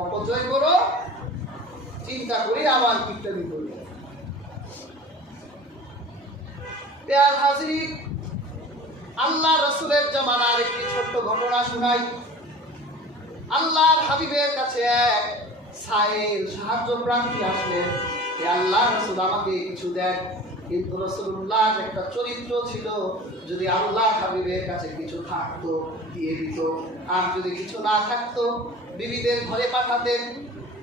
অপচয় করো, চিন্তা করে আবার কীর্তনী করবে। হাজির, আল্লাহ রসুলের জামানার একটি ছোট্ট ঘটনা শোনাই। আল্লাহর হাবিবের কাছে এক সাইল সাহায্য প্রার্থী আসলেন, আল্লাহ রসুল আমাকে কিছু দেন। কিন্তু রসুল্লাহ একটা চরিত্র ছিল, যদি আল্লাহ হাবিবের কাছে কিছু থাকতো দিয়ে দিত, আর যদি কিছু না থাকতো বিবিদের ঘরে পাঠাতেন।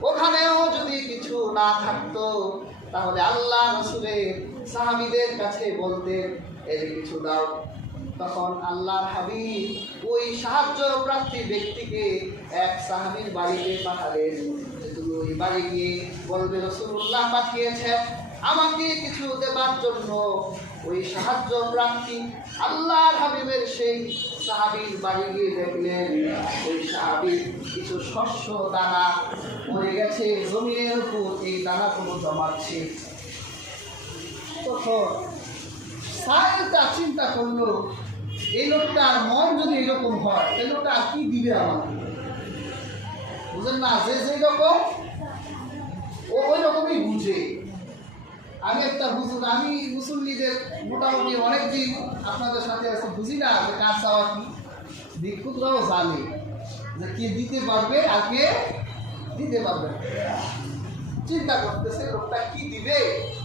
ওখানেও যদি কিছু না থাকতো তাহলে আল্লাহ রসুলের সাহাবীদের কাছে বলতেন, এই কিছু দাও। তখন আল্লাহর হাবিব ওই সাহায্য প্রার্থী ব্যক্তিকে এক সাহাবীর বাড়িতে পাঠালেন। তুমি ওই বাড়ি গিয়ে বলবে রাসূলুল্লাহ পাঠিয়েছেন আমাকে কিছু দেবার জন্য। ওই সাহায্য প্রার্থী আল্লাহর হাবিবের সেই সাহাবীর বাড়ি গিয়ে দেখলেন ওই সাহাবীর কিছু শস্য দানা পড়ে গেছে জমিনের উপর, এই দানাগুলো জমাচ্ছে। তখন সাহেবটা চিন্তা করলো, এই লোকটার মন যদি এরকম হয়, এই লোকটা আর কি দিবে আমাকে? বুঝেন না, যে যেরকম ও ওই রকমই বুঝে। আমি একটা বুঝুন, আমি মুসল্লিদের মোটামুটি অনেকদিন আপনাদের সাথে আছে, বুঝি না যে কার চাওয়া কি। ভিক্ষুকরাও জানে যে কে দিতে পারবে আর কে দিতে পারবে। চিন্তা করতেছে লোকটা কি দিবে,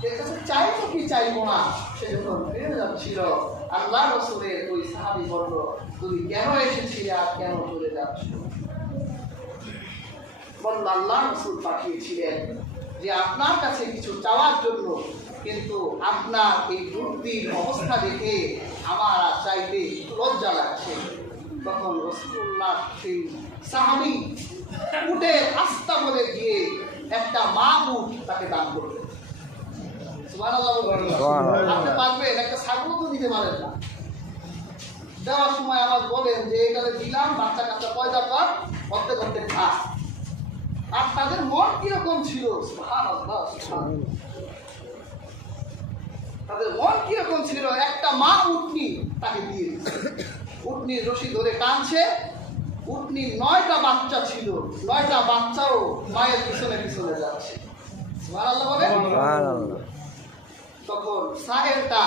এর কাছে চাইবো কি চাইবো না, সেজন্য ফিরে যাচ্ছিল। আল্লাহ রসুলের ওই সাহাবী বলল, তুমি কেন এসেছিলে আর কেন চলে যাচ্ছ? বলল, আল্লাহ রসুল পাঠিয়েছিলেন যে আপনার কাছে কিছু চাওয়ার জন্য, কিন্তু আপনার এই বুদ্ধির অবস্থা দেখে আমার চাইতে লজ্জা লাগছে। তখন রাসূলুল্লাহ সেই সাহাবী উঠে আস্তা বলে গিয়ে একটা মা উট তাকে দান করবে। সুবহানাল্লাহ বলবেন। আপনি পারবেন, একটা ছাগল তো দিতে পারেন না। দেওয়ার সময় আবার বলেন যে এটাতে দিলাম, বাচ্চা কাচ্চা পয়দা কর, অর্ধেক অর্ধেক খা। আর তাদের মন কিরকম ছিল, সুবহানাল্লাহ, তাদের মন কিরকম ছিল। একটা মা উটনি তাকে দিয়ে দিচ্ছে, উটনির রশি ধরে টানছে। উটনির 9টা বাচ্চা ছিল, 9টা বাচ্চাও মায়ের পিছনে পিছনে যাচ্ছে। সুবহানাল্লাহ বলেন। তখন সাহেবটা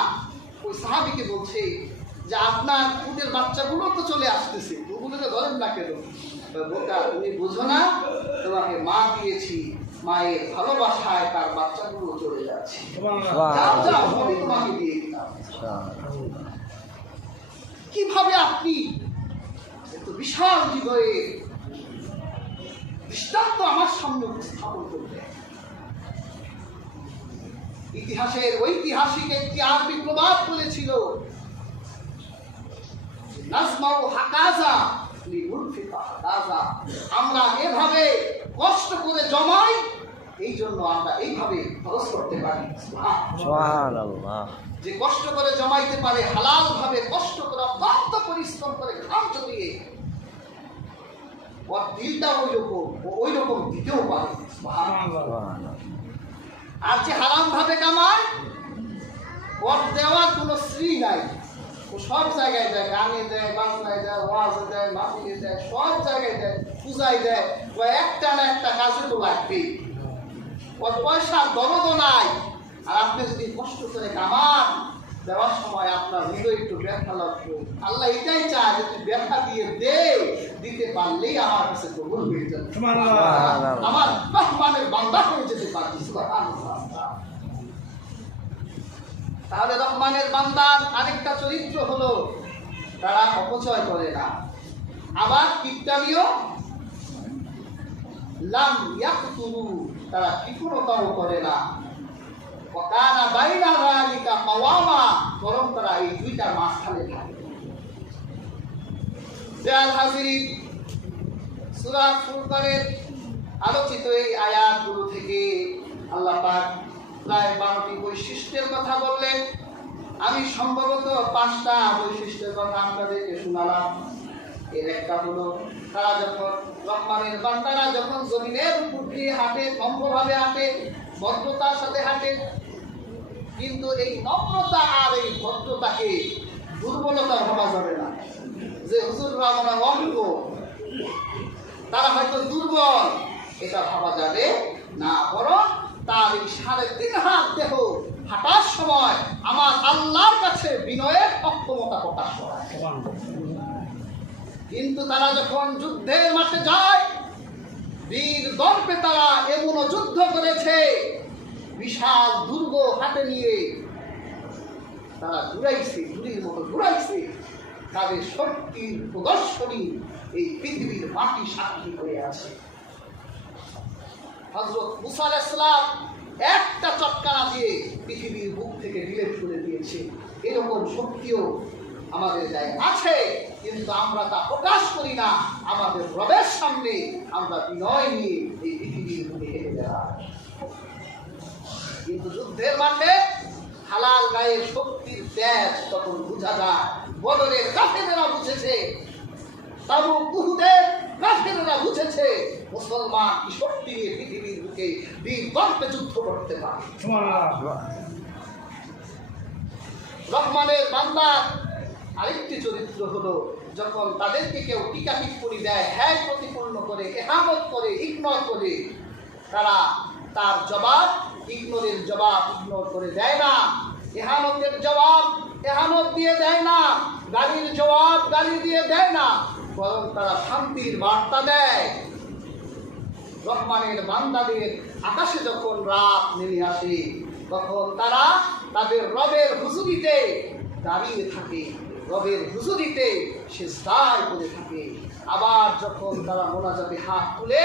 ওই সাহাবীকে বলছে যে আপনার উটের বাচ্চাগুলো তো চলে আসতেছে, ওগুলোকে ধরেন না কেন? বোকা, তুমি বুঝো না, তোমাকে মা দিয়েছি, মায়ের ভালোবাসায় তার বাচ্চাগুলো চলে যাচ্ছে। আমি তোমাকে দিয়ে দিলাম। কিভাবে আপনি এত বিশাল হৃদয়ের দৃষ্টান্ত আমার সামনে উপস্থাপন করবেন? ইতিহাসের ঐতিহাসিক একটি আরবি প্রবাদ বলেছিল, নাজমাউ হাকাজা লিউনফিকা হাকাজা। আমরা এভাবে কষ্ট করে জমাই, এই জন্য আমরা এইভাবে খরচ করতে পারি। সুবহানাল্লাহ। যে কষ্ট করে জমাইতে পারে, হালাল ভাবে কষ্ট করে অত্যন্ত পরিশ্রম করে ঘাম ঝরিয়ে, ওর দিলটা ওই রকম দিতেও পারে। সুবহানাল্লাহ। আর যে হারাম ভাবে কামায়, ওর দেওয়ার কোনো শ্রী নাই। ও সব জায়গায় দেয়, গানে দেয়, বাজনায় দেয়, ওয়াজে দেয়, মাহফিলে দেয়, সব জায়গায় দেয়, পূজায় দেয়। ও একটা না একটা কাজে তো লাগবেই। ওর পয়সার দরদও নাই। আর আপনি যদি কষ্ট করে কামান, দেওয়ার সময় আপনার হৃদয় একটু ব্যথা লাগবে। আল্লাহ এটাই চায় যে তুই ব্যথা দিয়ে দিতে পারলেই আমার কাছে কবুল হয়ে যাবে, আমার রহমানের বান্দা হয়ে যেতে পারবি। তাহলে রহমানের বান্দার আরেকটা চরিত্র হলো, তারা অপচয় করে না। আবার কীর্তনীয় লাম ইয়াকতুরু, তারা কৃপণতাও করে না। ওয়াকানা বাইনা যালিকা কাওয়ামা, বরং তারা এই দুইটার মাঝখানে থাকে। দেয়াল হাজিরিন, সূরা ফুরকানের আলোচিত এই আয়াতগুলো থেকে আল্লাহ পাক প্রায় 12টি বৈশিষ্ট্যের কথা বললেন। আমি সম্ভবত 5টা বৈশিষ্ট্যের কথা আপনাদেরকে শোনালাম। এর একটা হলো, তারা যখন রহমানের বান্দারা যখন জমিনের উপর দিয়ে হাঁটে, নম্রভাবে হাঁটে, ভদ্রতার সাথে হাঁটে। কিন্তু এই নম্রতা আর এই ভদ্রতাকে দুর্বলতা ভাবা যাবে না। যে হুজুররা মনে অজ্ঞ, তারা হয়তো দুর্বল, এটা ভাবা যাবে না, বরং তার এই 3.5 হাত দেহ হাঁটার সময় আমার আল্লাহর কাছে বিনয়ের অক্ষমতা প্রকাশ করায়। কিন্তু তারা যখন যুদ্ধের মাঠে যায়, বীর গর্বে তারা এমনও যুদ্ধ করেছে, বিশাল দুর্গ হাতে নিয়ে তারা ঘুরাইছে, ঘুরির মতো ঘুরাইছে। তাদের শক্তির প্রদর্শনী এই পৃথিবীর মাটি সাক্ষী হয়ে আছে। হযরত মুসা আলাইহিস সালাম একটা চটকানা দিয়ে পৃথিবীর বুক থেকে ডিলেট করে দিয়েছে। এরকম শক্তিও আমাদের গায়ে আছে, কিন্তু আমরা তা প্রকাশ করি না। আমাদের রবের সামনে আমরা বিনয় নিয়ে এই পৃথিবীর বুকে হেঁটে বেড়াই। কিন্তু যুদ্ধের মাঠে হালাল গায়ের শক্তির তেজ তখন বোঝা যায়। বদরের কাফেরেরা বুঝেছে, তাবুক উহুদের কাফেরেরা বুঝেছে মুসলমান কি শক্তি নিয়ে পৃথিবীর বুকে বীর গর্বে যুদ্ধ করতে পারে। রহমানের বান্দার আরেকটি চরিত্র হলো, যখন তাদেরকে কেউ টিকা টিপ্পণী দেয়, হ্যাঁ প্রতিপন্ন করে, এহামত করে, ইগনোর করে, তারা তার জবাব ইগনোরের জবাব ইগনোর করে দেয় না, এহামতের জবাব এহামত দিয়ে দেয় না, গালির জবাব গালি দিয়ে দেয় না, বরং তারা শান্তির বার্তা দেয়। রহমানের বান্দাদের আকাশে যখন রাত নেমে আসে, তখন তারা তাদের রবের হুজুরিতে দাঁড়িয়ে থাকে, রবের হুজুরিতে সিজদায় পড়ে থাকে। আবার যখন তারা মোনাজাতে হাত তুলে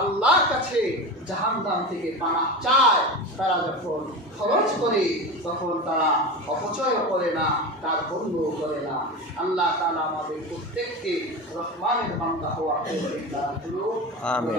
আল্লাহর কাছে জাহান্নাম থেকে পানাহ চায়, তারা যখন খরচ করে, তখন তারা অপচয় করে না, তার বন্ধ করে না। আল্লাহ তাআলা আমাদের প্রত্যেককে রহমানের বান্দা হওয়ার তৌফিক দান করুন। আমিন।